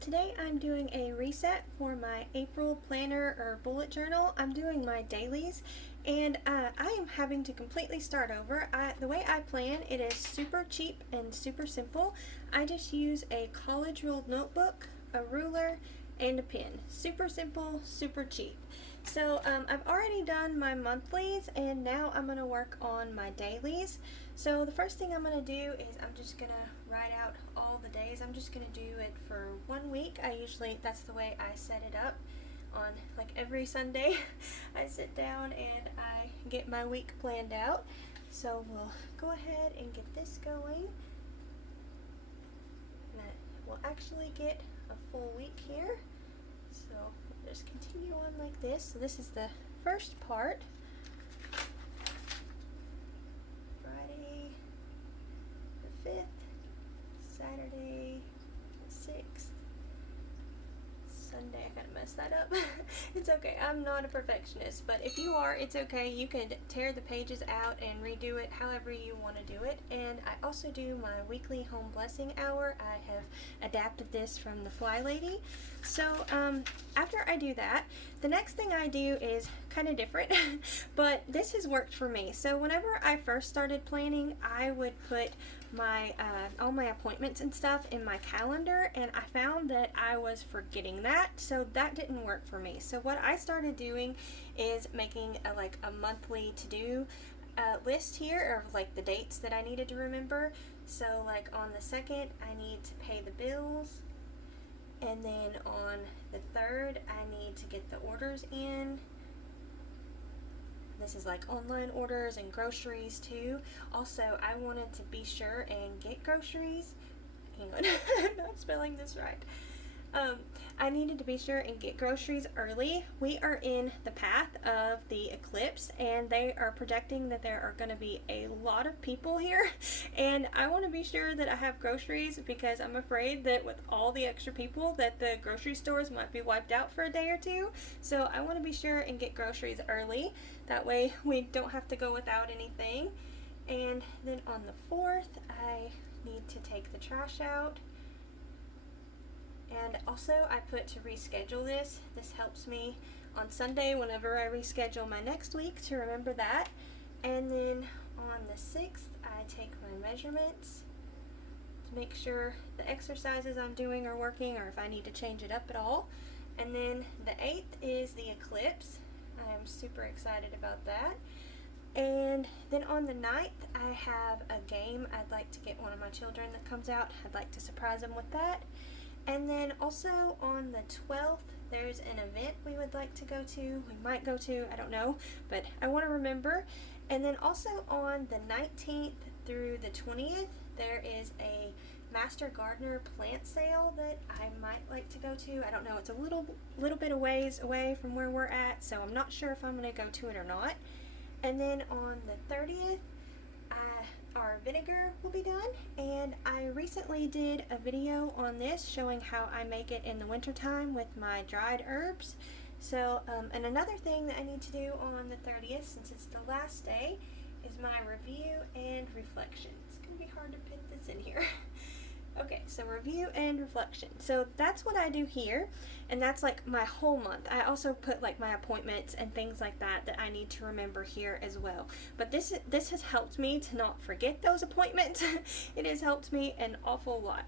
today I'm doing a reset for my April planner or bullet journal. I'm doing my dailies and I am having to completely start over. The way I plan, it is super cheap and super simple. I just use a college ruled notebook, a ruler, and a pen. Super simple, super cheap. So I've already done my monthlies and now I'm going to work on my dailies. So the first thing I'm going to do is I'm just going to write out all the days. I'm just going to do it for 1 week. That's the way I set it up. On like every Sunday I sit down and I get my week planned out. So we'll go ahead and get this going. And we'll actually get a full week here. So we'll just continue on like this. So this is the first part. Friday the 5th, Saturday the 6th, Sunday. I kind of messed that up. It's okay. I'm not a perfectionist, but if you are, it's okay. You can tear the pages out and redo it however you want to do it. And I also do my weekly home blessing hour. I have adapted this from the Fly Lady. So after I do that, the next thing I do is kind of different, but this has worked for me. So whenever I first started planning, I would put my all my appointments and stuff in my calendar, and I found that I was forgetting that, so that didn't work for me. So what I started doing is making a monthly to-do list here of like the dates that I needed to remember. So like on the 2nd I need to pay the bills, and then on the 3rd I need to get the orders in. This is like online orders and groceries too. Also, I wanted to be sure and get groceries. Hang on, I'm not spelling this right. I needed to be sure and get groceries early. We are in the path of the eclipse and they are projecting that there are going to be a lot of people here, and I want to be sure that I have groceries because I'm afraid that with all the extra people that the grocery stores might be wiped out for a day or two. So I want to be sure and get groceries early. That way we don't have to go without anything. And then on the 4th I need to take the trash out. And also I put to reschedule this. This helps me on Sunday whenever I reschedule my next week to remember that. And then on the 6th I take my measurements to make sure the exercises I'm doing are working or if I need to change it up at all. And then the 8th is the eclipse. I am super excited about that. And then on the 9th I have a game. I'd like to get one of my children that comes out. I'd like to surprise them with that. And then also on the 12th, there's an event we would like to go to. We might go to, I don't know, but I want to remember. And then also on the 19th through the 20th, there is a Master Gardener plant sale that I might like to go to. I don't know, it's a little bit of ways away from where we're at, so I'm not sure if I'm going to go to it or not. And then on the 30th, our vinegar will be done, and I recently did a video on this showing how I make it in the winter time with my dried herbs. So and another thing that I need to do on the 30th, since it's the last day, is my review and reflection. It's gonna be hard to fit this in here. Okay, so review and reflection. So that's what I do here, and that's like my whole month. I also put like my appointments and things like that that I need to remember here as well. But this has helped me to not forget those appointments. It has helped me an awful lot.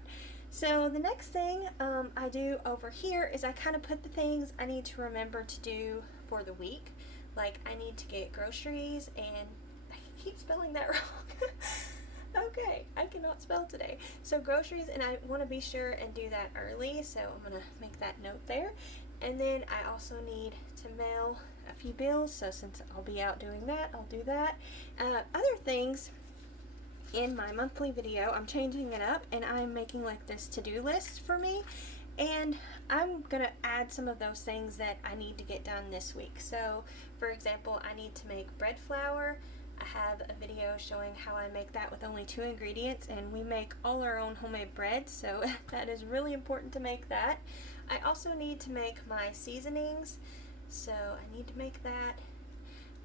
So the next thing I do over here is I kind of put the things I need to remember to do for the week. Like I need to get groceries, and I keep spelling that wrong. Okay, I cannot spell today. So groceries, and I want to be sure and do that early, so I'm going to make that note there. And then I also need to mail a few bills, so since I'll be out doing that, I'll do that. Other things in my monthly video, I'm changing it up, and I'm making like this to-do list for me. And I'm going to add some of those things that I need to get done this week. So, for example, I need to make bread flour. I have a video showing how I make that with only 2 ingredients, and we make all our own homemade bread, so that is really important to make that. I also need to make my seasonings, so I need to make that.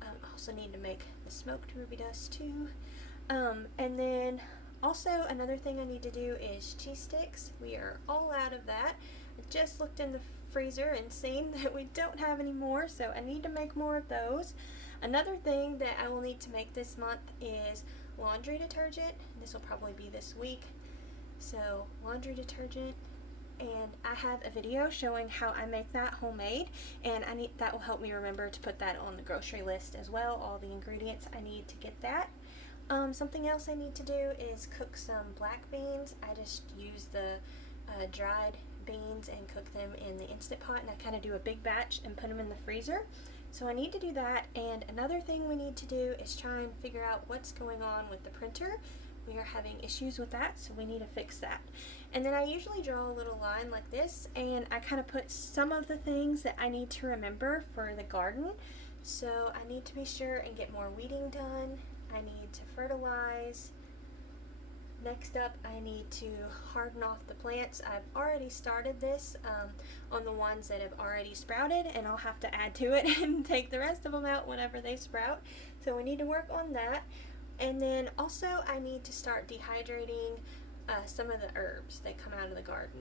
I also need to make the smoked ruby dust too. And then Also, another thing I need to do is cheese sticks. We are all out of that. I just looked in the freezer and seen that we don't have any more, so I need to make more of those. Another thing that I will need to make this month is laundry detergent. This will probably be this week. So laundry detergent, and I have a video showing how I make that homemade, and that will help me remember to put that on the grocery list as well, all the ingredients I need to get that. Something else I need to do is cook some black beans. I just use the dried beans and cook them in the Instant Pot, and I kind of do a big batch and put them in the freezer. So I need to do that. And another thing we need to do is try and figure out what's going on with the printer. We are having issues with that, so we need to fix that. And then I usually draw a little line like this, and I kind of put some of the things that I need to remember for the garden. So I need to be sure and get more weeding done. I need to fertilize. Next up, I need to harden off the plants. I've already started this on the ones that have already sprouted, and I'll have to add to it and take the rest of them out whenever they sprout. So we need to work on that. And then also I need to start dehydrating some of the herbs that come out of the garden.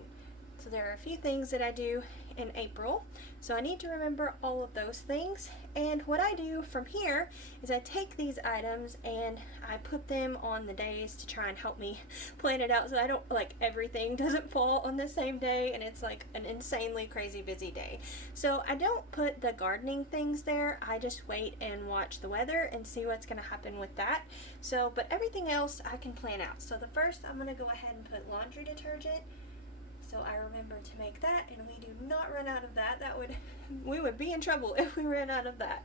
So there are a few things that I do in April, so I need to remember all of those things. And what I do from here is I take these items and I put them on the days to try and help me plan it out, so I don't, like, everything doesn't fall on the same day and it's like an insanely crazy busy day. So I don't put the gardening things there. I just wait and watch the weather and see what's going to happen with that. So, but everything else I can plan out. So the first, I'm going to go ahead and put laundry detergent. So I remember to make that, and we do not run out of that. We would be in trouble if we ran out of that.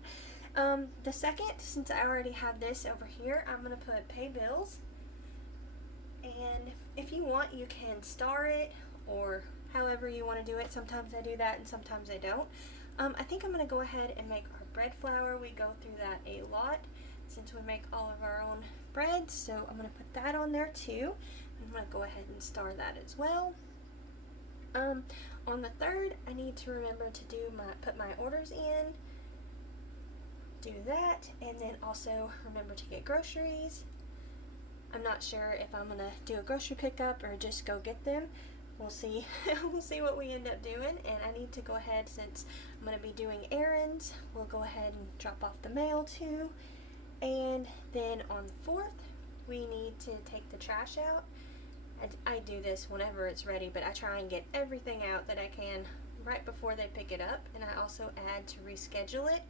The second, since I already have this over here, I'm going to put pay bills. And if you want, you can star it or however you want to do it. Sometimes I do that and sometimes I don't. I think I'm going to go ahead and make our bread flour. We go through that a lot since we make all of our own bread. So I'm going to put that on there too. I'm going to go ahead and star that as well. On the third, I need to remember to put my orders in, do that, and then also remember to get groceries. I'm not sure if I'm gonna do a grocery pickup or just go get them. We'll see. We'll see what we end up doing. And I need to go ahead, since I'm gonna be doing errands, we'll go ahead and drop off the mail too. And then on the 4th, we need to take the trash out. I do this whenever it's ready, but I try and get everything out that I can right before they pick it up, and I also add to reschedule it.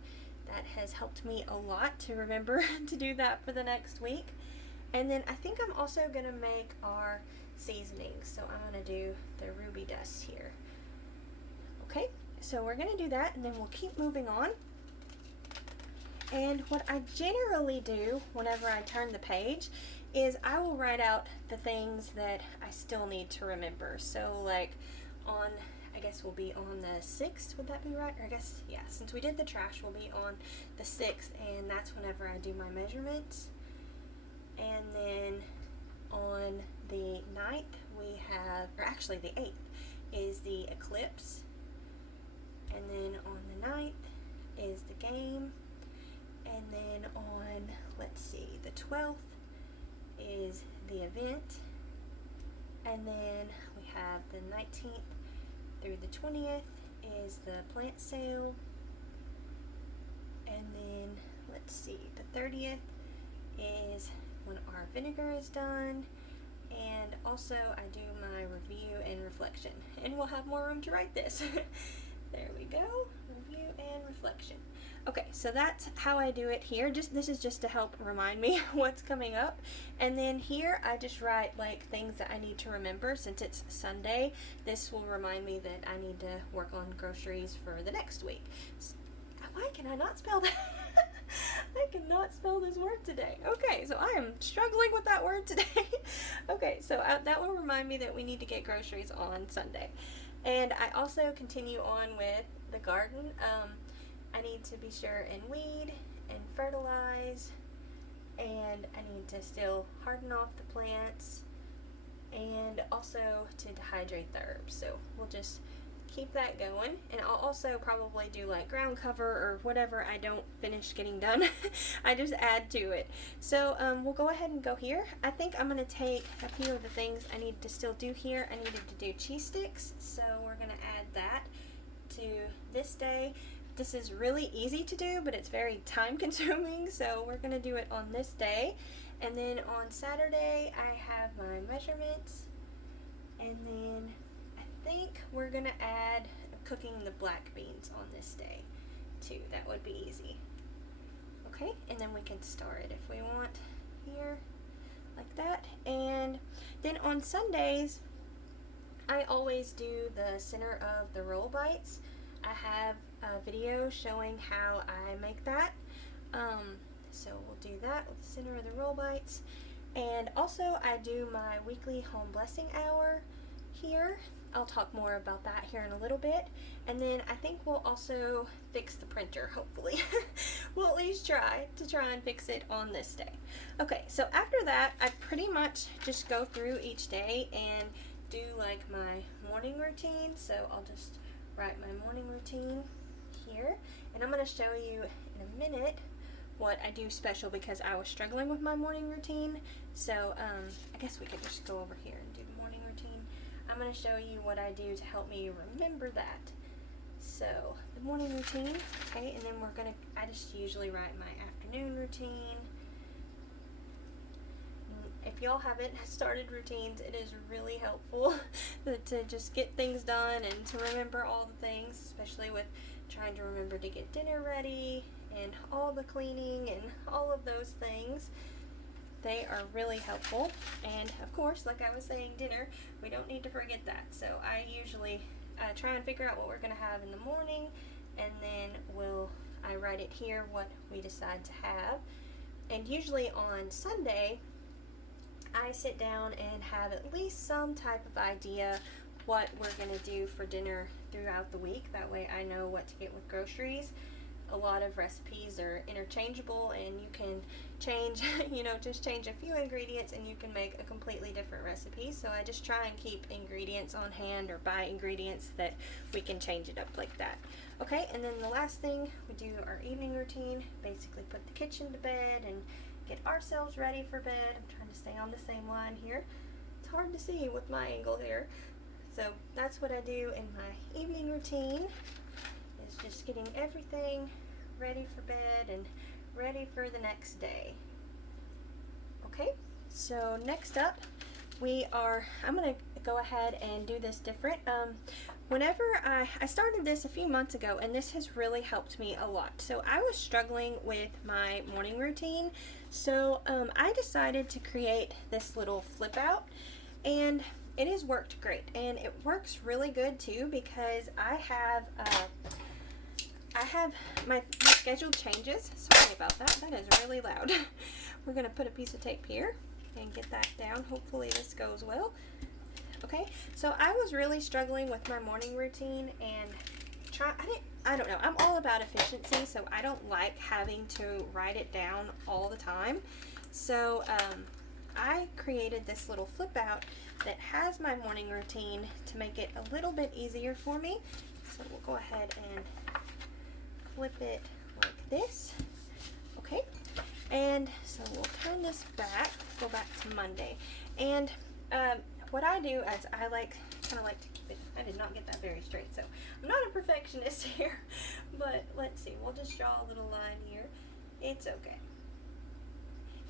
That has helped me a lot to remember to do that for the next week. And then I think I'm also going to make our seasonings, so I'm going to do the ruby dust here. Okay, so we're going to do that, and then we'll keep moving on. And what I generally do whenever I turn the page is I will write out the things that I still need to remember. So like I guess we'll be on the 6th, would that be right? Or I guess, yeah, since we did the trash, we'll be on the 6th, and that's whenever I do my measurements. And then on the 9th, we have, or actually the 8th, is the eclipse. And then on the 9th is the game. And then on, let's see, the 12th is the event. And then we have the 19th through the 20th is the plant sale. And then, let's see, the 30th is when our vinegar is done. And also I do my review and reflection. And we'll have more room to write this. There we go, review and reflection. Okay, so that's how I do it here. This is just to help remind me what's coming up. And then here I just write like things that I need to remember. Since it's Sunday, this will remind me that I need to work on groceries for the next week. Why can I not spell that? I cannot spell this word today. Okay, so I am struggling with that word today. Okay, so that will remind me that we need to get groceries on Sunday. And I also continue on with the garden. I need to be sure and weed and fertilize, and I need to still harden off the plants, and also to dehydrate the herbs. So we'll just keep that going, and I'll also probably do like ground cover or whatever I don't finish getting done. I just add to it. So we'll go ahead and go here. I think I'm going to take a few of the things I need to still do here. I needed to do cheese sticks, so we're going to add to this day. This is really easy to do, but it's very time consuming, so we're going to do it on this day. And then on Saturday, I have my measurements, and then I think we're going to add cooking the black beans on this day too. That would be easy. Okay, and then we can start it if we want here, like that. And then on Sundays, I always do the center of the roll bites. I have a video showing how I make that. So we'll do that with the center of the roll bites. And also I do my weekly home blessing hour here. I'll talk more about that here in a little bit. And then I think we'll also fix the printer, hopefully. We'll at least try and fix it on this day. Okay, so after that, I pretty much just go through each day and do like my morning routine. So I'll just write my morning routine here. And I'm going to show you in a minute what I do special because I was struggling with my morning routine. So I guess we could just go over here and do the morning routine. I'm going to show you what I do to help me remember that. So the morning routine, okay, and then I just usually write my afternoon routine. If y'all haven't started routines, it is really helpful to just get things done and to remember all the things, especially with trying to remember to get dinner ready and all the cleaning and all of those things. They are really helpful. And of course, like I was saying, dinner, we don't need to forget that. So I usually try and figure out what we're going to have in the morning, and then I write it here what we decide to have. And usually on Sunday, I sit down and have at least some type of idea what we're going to do for dinner throughout the week. That way I know what to get with groceries. A lot of recipes are interchangeable, and you can change, just change a few ingredients and you can make a completely different recipe. So I just try and keep ingredients on hand or buy ingredients that we can change it up like that. Okay, and then the last thing, we do our evening routine, basically put the kitchen to bed and get ourselves ready for bed. I'm trying to stay on the same line here. It's hard to see with my angle here. So that's what I do in my evening routine, is just getting everything ready for bed and ready for the next day. Okay, so next up I'm going to go ahead and do this different. Whenever I started this a few months ago, and this has really helped me a lot. So I was struggling with my morning routine, so I decided to create this little flip out, and it has worked great. And it works really good too because I have my schedule changes. Sorry about that. That is really loud. We're going to put a piece of tape here and get that down. Hopefully this goes well. Okay, so I was really struggling with my morning routine and I don't know. I'm all about efficiency, so I don't like having to write it down all the time. So I created this little flip out that has my morning routine to make it a little bit easier for me. So we'll go ahead and flip it like this. Okay, and so we'll turn this back, go back to Monday. And what I do is I kind of like to keep it, I did not get that very straight, so I'm not a perfectionist here, but let's see, we'll just draw a little line here. It's okay.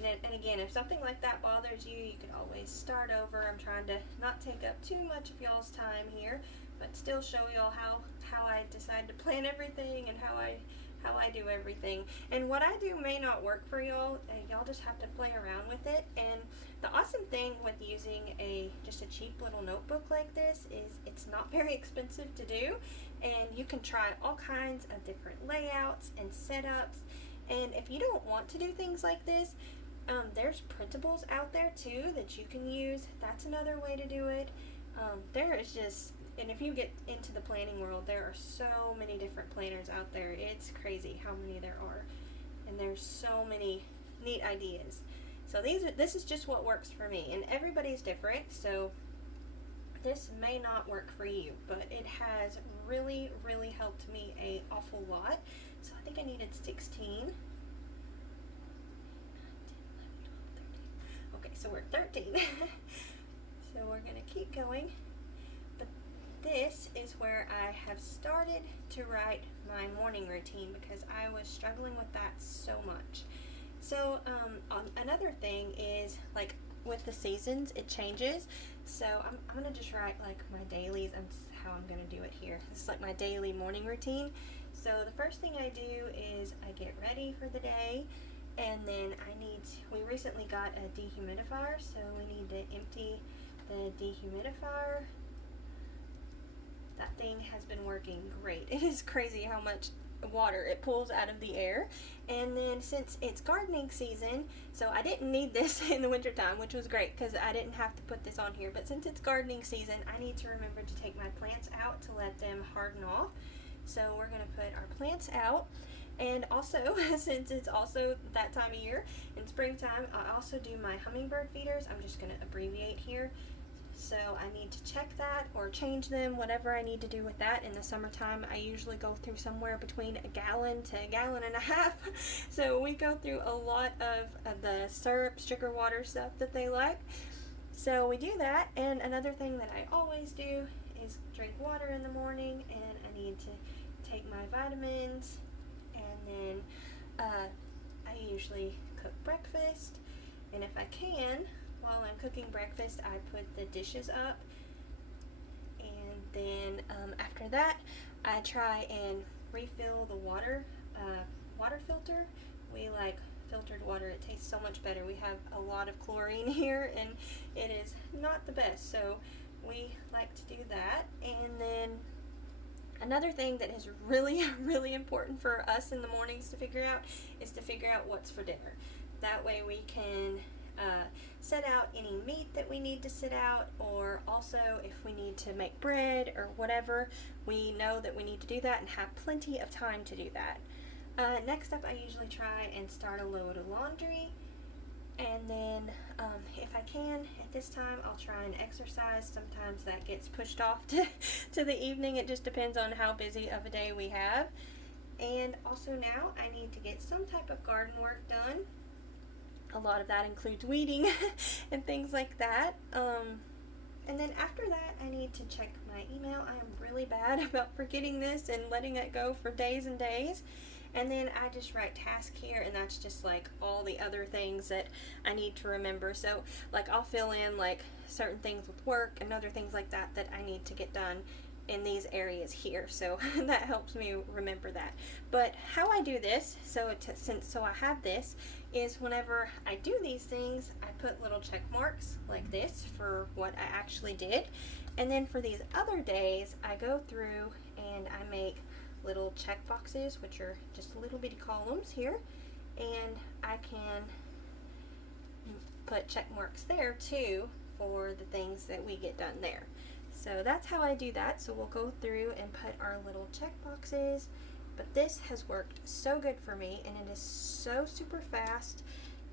And again, if something like that bothers you, you can always start over. I'm trying to not take up too much of y'all's time here, but still show y'all how I decide to plan everything and how I do everything. And what I do may not work for y'all. Y'all just have to play around with it. And the awesome thing with using just a cheap little notebook like this is it's not very expensive to do, and you can try all kinds of different layouts and setups. And if you don't want to do things like this, there's printables out there too that you can use. That's another way to do it. There is just, and if you get into the planning world, there are so many different planners out there. It's crazy how many there are, and there's so many neat ideas. So this is just what works for me, and everybody's different, so this may not work for you, but it has really, really helped me an awful lot. So I think I needed 16. Okay, so we're at 13. So we're going to keep going. But this is where I have started wanted to write my morning routine because I was struggling with that so much. So another thing is, like, with the seasons, it changes. So I'm gonna just write like my dailies and how I'm gonna do it here. This is like my daily morning routine. So the first thing I do is I get ready for the day, and then we recently got a dehumidifier, so we need to empty the dehumidifier. That thing has been working great. It is crazy how much water it pulls out of the air. And then since it's gardening season, so I didn't need this in the wintertime, which was great because I didn't have to put this on here, but since it's gardening season, I need to remember to take my plants out to let them harden off. So we're going to put our plants out. And also, since it's also that time of year, in springtime, I also do my hummingbird feeders. I'm just going to abbreviate here. So I need to check that or change them, whatever I need to do with that. In the summertime, I usually go through somewhere between a gallon to a gallon and a half. So we go through a lot of the syrup, sugar water stuff that they like. So we do that. And another thing that I always do is drink water in the morning, and I need to take my vitamins. And then I usually cook breakfast. And if I can, while I'm cooking breakfast, I put the dishes up, and then after that, I try and refill the water filter. We like filtered water. It tastes so much better. We have a lot of chlorine here, and it is not the best, so we like to do that. And then another thing that is really, really important for us in the mornings to figure out is to figure out what's for dinner. That way we can set out any meat that we need to set out, or also if we need to make bread or whatever, we know that we need to do that and have plenty of time to do that. Next up, I usually try and start a load of laundry, and then if I can, at this time, I'll try and exercise. Sometimes that gets pushed off to the evening. It just depends on how busy of a day we have. And also now I need to get some type of garden work done. A lot of that includes weeding and things like that. And then after that, I need to check my email. I am really bad about forgetting this and letting it go for days and days. And then I just write task here, and that's just like all the other things that I need to remember. So like I'll fill in like certain things with work and other things like that that I need to get done in these areas here. So that helps me remember that. But how I do this, so I have this, is whenever I do these things, I put little check marks like this for what I actually did. And then for these other days, I go through and I make little check boxes, which are just little bitty columns here, and I can put check marks there too for the things that we get done there. So that's how I do that. So we'll go through and put our little check boxes, but this has worked so good for me, and it is so super fast,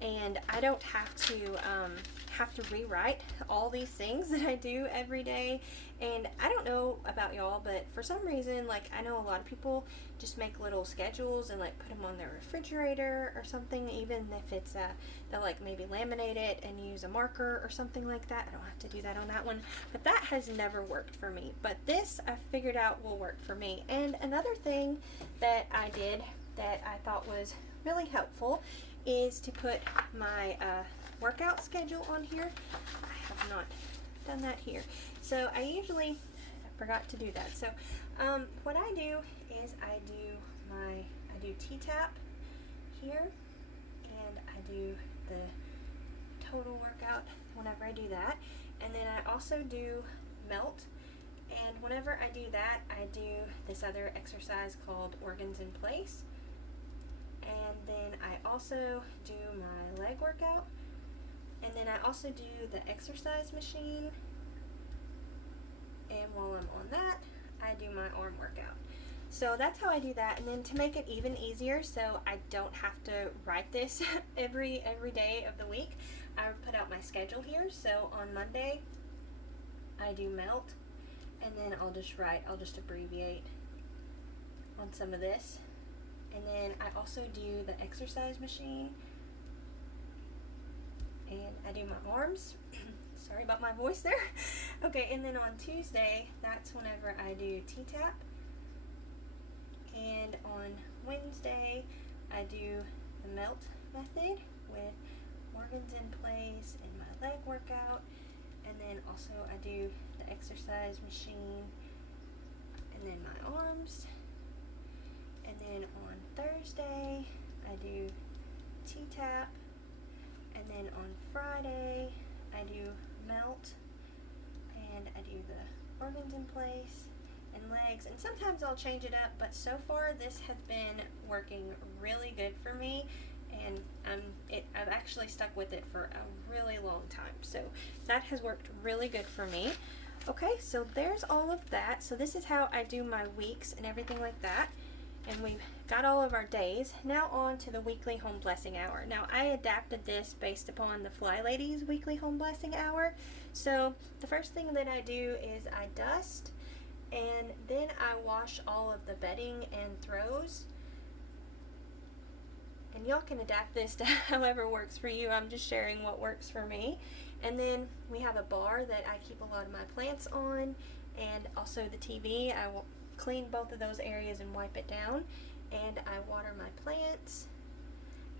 and I don't have to rewrite all these things that I do every day. And I don't know about y'all, but for some reason, like, I know a lot of people just make little schedules and like put them on their refrigerator or something, even if it's they'll like maybe laminate it and use a marker or something like that. I don't have to do that on that one, but that has never worked for me. But this I figured out will work for me. And another thing that I did that I thought was really helpful is to put my workout schedule on here. I have not done that here. So I forgot to do that. So what I do is I do T-tap here, and I do the total workout whenever I do that. And then I also do melt. And whenever I do that, I do this other exercise called organs in place. And then I also do my leg workout. And then I also do the exercise machine. And while I'm on that, I do my arm workout. So that's how I do that. And then to make it even easier, so I don't have to write this every day of the week, I put out my schedule here. So on Monday, I do melt, and then I'll just abbreviate on some of this. And then I also do the exercise machine, and I do my arms. Sorry about my voice there. Okay, and then on Tuesday, that's whenever I do T-tap. And on Wednesday, I do the melt method with organs in place and my leg workout. And then also I do the exercise machine and then my arms. And then on Thursday, I do T-tap. And then on Friday, I do melt. And I do the organs in place and legs. And sometimes I'll change it up, but so far this has been working really good for me. And I've actually stuck with it for a really long time. So that has worked really good for me. Okay, so there's all of that. So this is how I do my weeks and everything like that. And we've got all of our days. Now on to the weekly home blessing hour. Now I adapted this based upon the Fly Ladies weekly home blessing hour. So the first thing that I do is I dust, and then I wash all of the bedding and throws. And y'all can adapt this to however works for you. I'm just sharing what works for me. And then we have a bar that I keep a lot of my plants on, and also the TV. I will clean both of those areas and wipe it down. And I water my plants.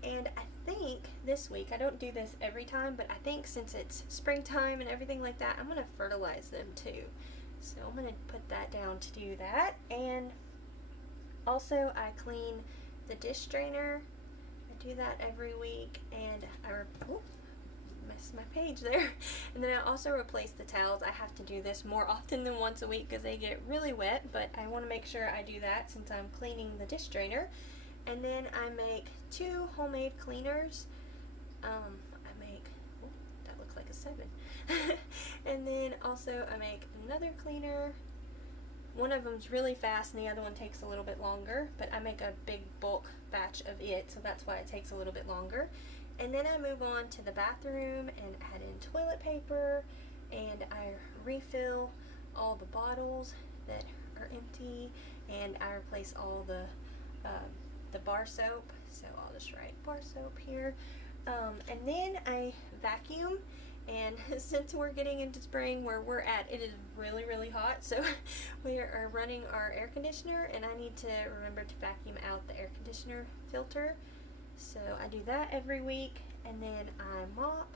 And I think this week, I don't do this every time, but I think since it's springtime and everything like that, I'm going to fertilize them too. So I'm going to put that down to do that. And also I clean the dish strainer. Do that every week, and I messed my page there. And then I also replace the towels. I have to do this more often than once a week because they get really wet, but I want to make sure I do that since I'm cleaning the dish strainer. And then I make 2 homemade cleaners. I make, that looks like a 7. And then also I make another cleaner. One of them's really fast and the other one takes a little bit longer, but I make a big bulk batch of it, so that's why it takes a little bit longer. And then I move on to the bathroom and add in toilet paper, and I refill all the bottles that are empty, and I replace all the bar soap. So I'll just write bar soap here. And then I vacuum. And since we're getting into spring where we're at, it is really, really hot. So we are running our air conditioner, and I need to remember to vacuum out the air conditioner filter. So I do that every week, and then I mop.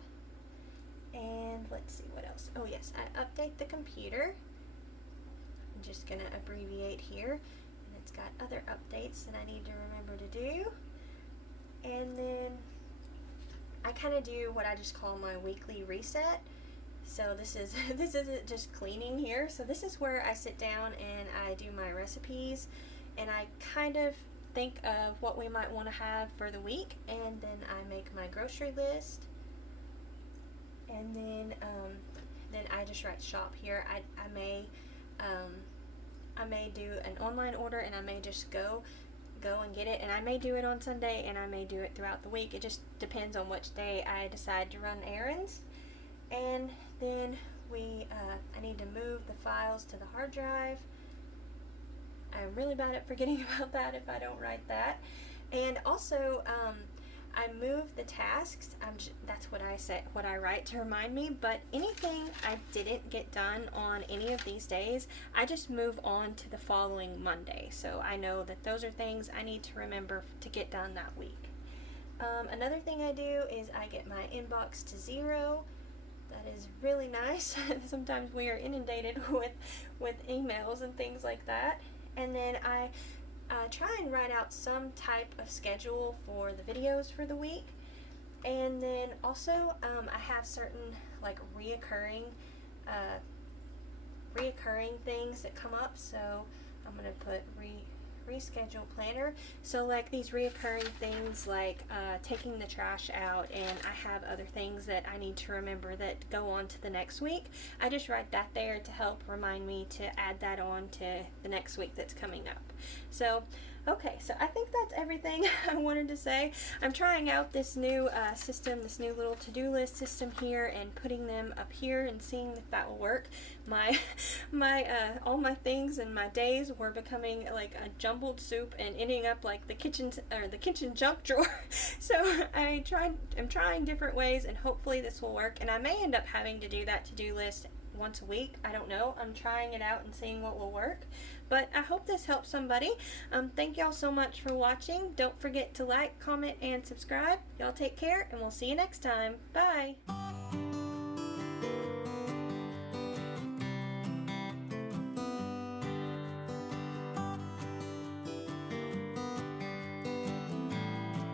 And let's see what else. Oh yes, I update the computer. I'm just gonna abbreviate here. And it's got other updates that I need to remember to do. And then I kind of do what I just call my weekly reset. So this isn't just cleaning here. So this is where I sit down and I do my recipes, and I kind of think of what we might want to have for the week, and then I make my grocery list, and then I just write shop here. I may do an online order, and I may just go and get it, and I may do it on Sunday, and I may do it throughout the week. It just depends on which day I decide to run errands. And then I need to move the files to the hard drive. I'm really bad at forgetting about that if I don't write that. And also I move the tasks. That's what I write to remind me. But anything I didn't get done on any of these days, I just move on to the following Monday. So I know that those are things I need to remember to get done that week. Another thing I do is I get my inbox to 0. That is really nice. Sometimes we are inundated with emails and things like that. And then I try and write out some type of schedule for the videos for the week. And then also I have certain like reoccurring things that come up. So I'm going to put reschedule planner. So like these reoccurring things like taking the trash out, and I have other things that I need to remember that go on to the next week. I just write that there to help remind me to add that on to the next week that's coming up. So okay, so I think that's everything I wanted to say. I'm trying out this new system, this new little to-do list system here, and putting them up here and seeing if that will work. My all my things and my days were becoming like a jumbled soup and ending up like the kitchen junk drawer. So I'm trying different ways, and hopefully this will work. And I may end up having to do that to-do list once a week. I don't know. I'm trying it out and seeing what will work. But I hope this helps somebody. Thank y'all so much for watching. Don't forget to like, comment, and subscribe. Y'all take care, and we'll see you next time. Bye.